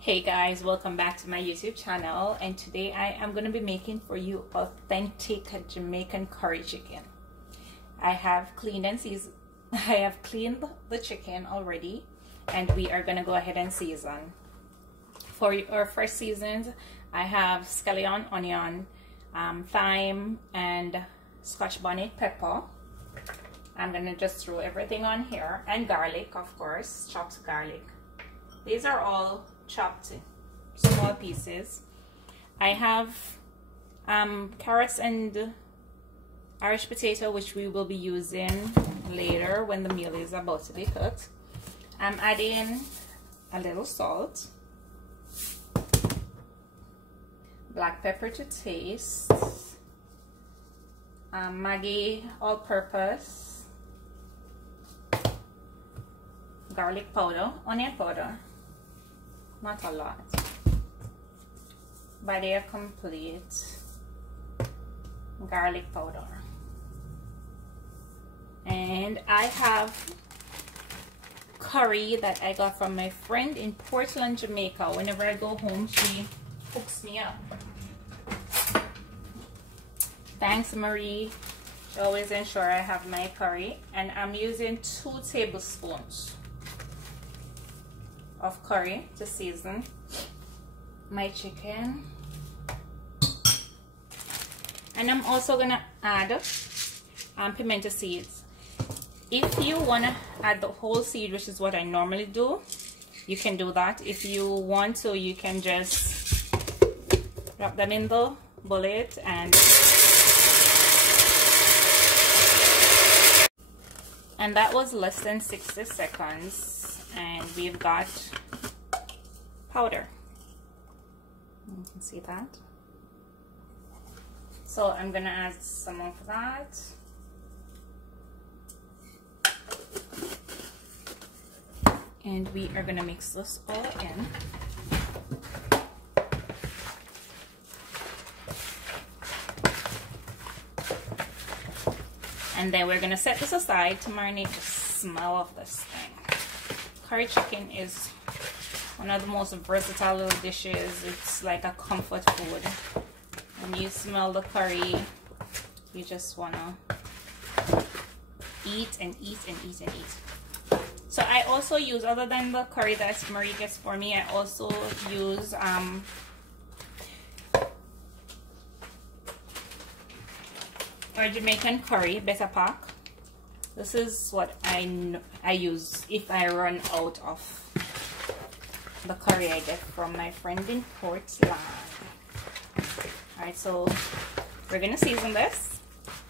Hey guys, welcome back to my YouTube channel, and today I am going to be making for you authentic Jamaican curry chicken. I have cleaned the chicken already, and we are going to go ahead and season. For our first seasons, I have scallion, onion, thyme, and scotch bonnet pepper. I'm going to just throw everything on here, and garlic, of course, chopped garlic. These are all chopped small pieces. I have carrots and Irish potato, which we will be using later when the meal is about to be cooked. I'm adding a little salt, black pepper to taste, Maggi all-purpose, garlic powder, onion powder. Not a lot, but they are complete, garlic powder. And I have curry that I got from my friend in Portland, Jamaica. Whenever I go home, she hooks me up. Thanks, Marie. She always ensure I have my curry. And I'm using 2 tablespoons of curry to season my chicken. And I'm also gonna add pimento seeds. If you want to add the whole seed, which is what I normally do, you can do that. If you want to, you can just drop them in the bullet and that was less than 60 seconds. And we've got powder. You can see that. So I'm gonna add some of that. And we are gonna mix this all in. And then we're gonna set this aside to marinate the smell of this thing. Curry chicken is one of the most versatile little dishes. It's like a comfort food. When you smell the curry, you just wanna eat and eat and eat and eat. So I also use, other than the curry that Marie gets for me, I also use our Jamaican curry, better pack. This is what I use if I run out of the curry I get from my friend in Portland. Alright, so we're gonna season this,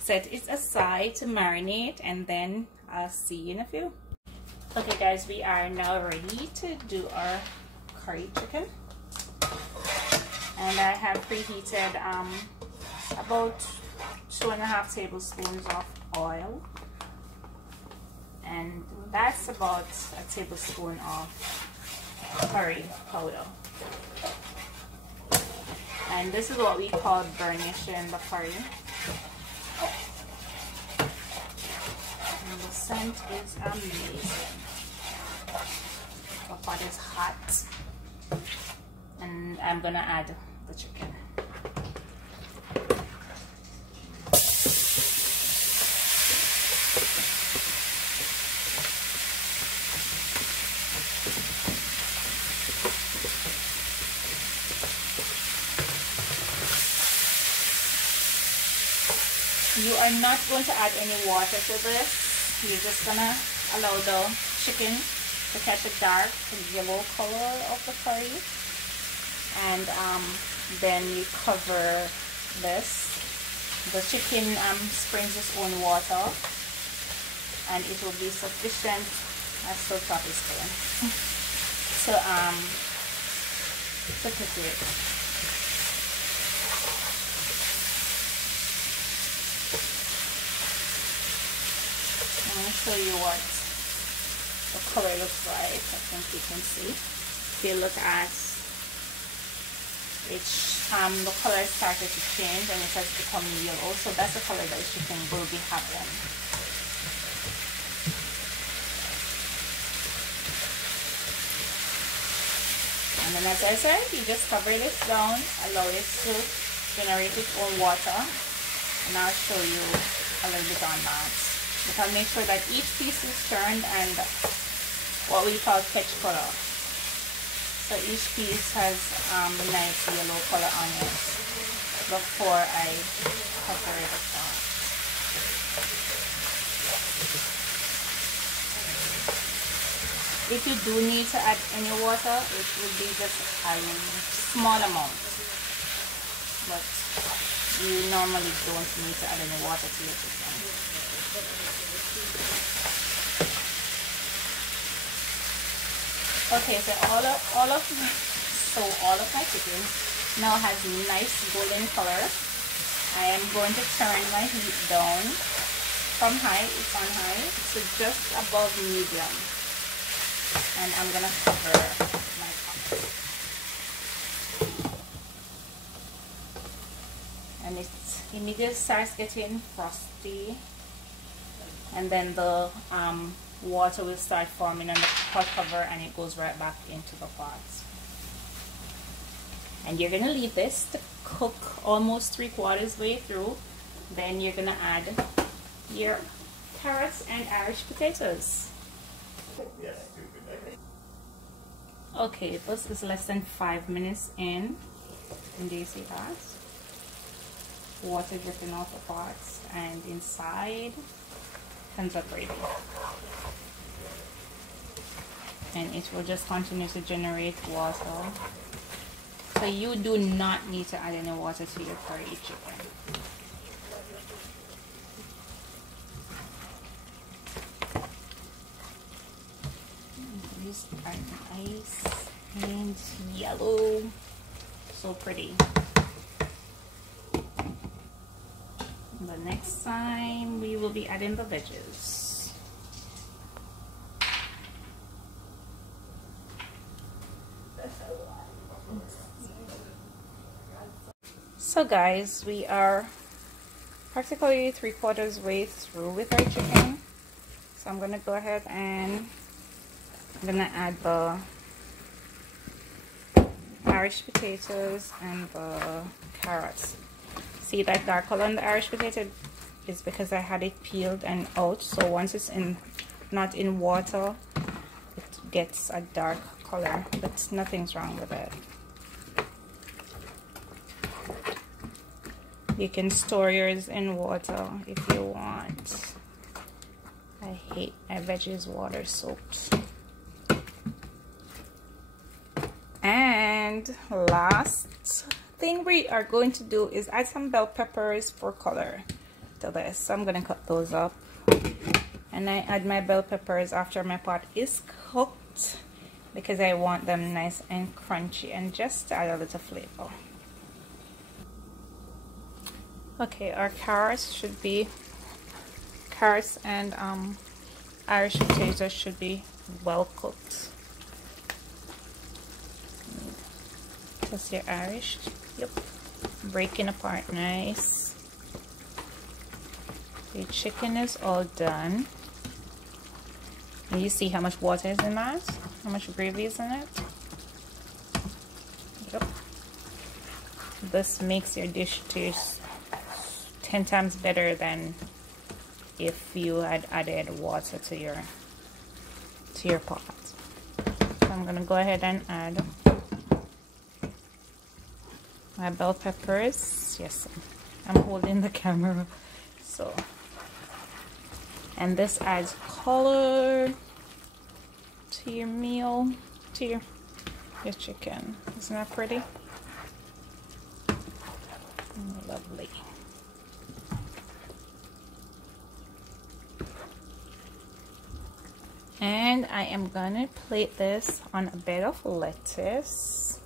set it aside to marinate, and then I'll see you in a few. Okay guys, we are now ready to do our curry chicken. And I have preheated about 2.5 tablespoons of oil. And that's about a tablespoon of curry powder. And this is what we call burnishing the curry. And the scent is amazing. The pot is hot. And I'm gonna add the chicken. You are not going to add any water to this. You're just gonna allow the chicken to catch a dark yellow color of the curry, and then you cover this. The chicken springs its own water, and it will be sufficient. I still chop this going to cook it. I'll show you what the color looks like. I think you can see. If you look at it, the color started to change and it has become yellow. So that's the color that chicken will be having. And then as I said, you just cover this down, allow it to generate its own water, and I'll show you a little bit on that. But I'll make sure that each piece is turned and what we call catch color. So each piece has a nice yellow color on it before I cover it up. If you do need to add any water, it would be just a small amount. But you normally don't need to add any water to your chicken. Okay, so all of my chicken now has nice golden color. I am going to turn my heat down from high, it's on high, to just above medium. And I'm gonna cover my pot. And it immediately starts getting frosty, and then the water will start forming on the pot cover, and it goes right back into the pot. And you're gonna leave this to cook almost 3/4 way through. Then you're gonna add your carrots and Irish potatoes. Okay, this is less than 5 minutes in, and do you see that? Water dripping off the pots, and inside comes up gravy. And it will just continue to generate water. So you do not need to add any water to your curry chicken. These are nice and yellow, so pretty. The next time we will be adding the veggies. So guys, we are practically 3/4 way through with our chicken. So I'm gonna go ahead and I'm gonna add the Irish potatoes and the carrots. See that dark color on the Irish potato is because I had it peeled and out. So once it's not in water, it gets a dark color, but nothing's wrong with it. You can store yours in water if you want. I hate my veggies water soaked. And last thing we are going to do is add some bell peppers for color to this. So I'm going to cut those up. And I add my bell peppers after my pot is cooked because I want them nice and crunchy and just to add a little flavor. Okay, our carrots and Irish potatoes should be well cooked. That's your Irish. Yep. Breaking apart nice. The chicken is all done. And you see how much water is in that? How much gravy is in it? Yep. This makes your dish taste 10 times better than if you had added water to your pot. So I'm gonna go ahead and add my bell peppers. Yes, I'm holding the camera. So, and this adds color to your meal, to your chicken. Isn't that pretty? Lovely. And I am gonna plate this on a bed of lettuce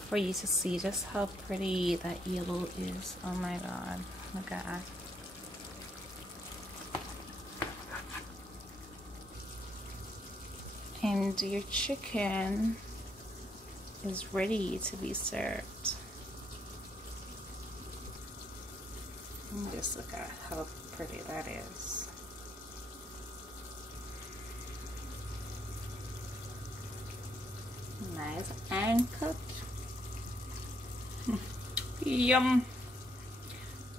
for you to see just how pretty that yellow is. Oh my god, look at that. And your chicken is ready to be served. And just look at how pretty that is. caramelized and cooked. Yum!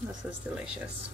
This is delicious.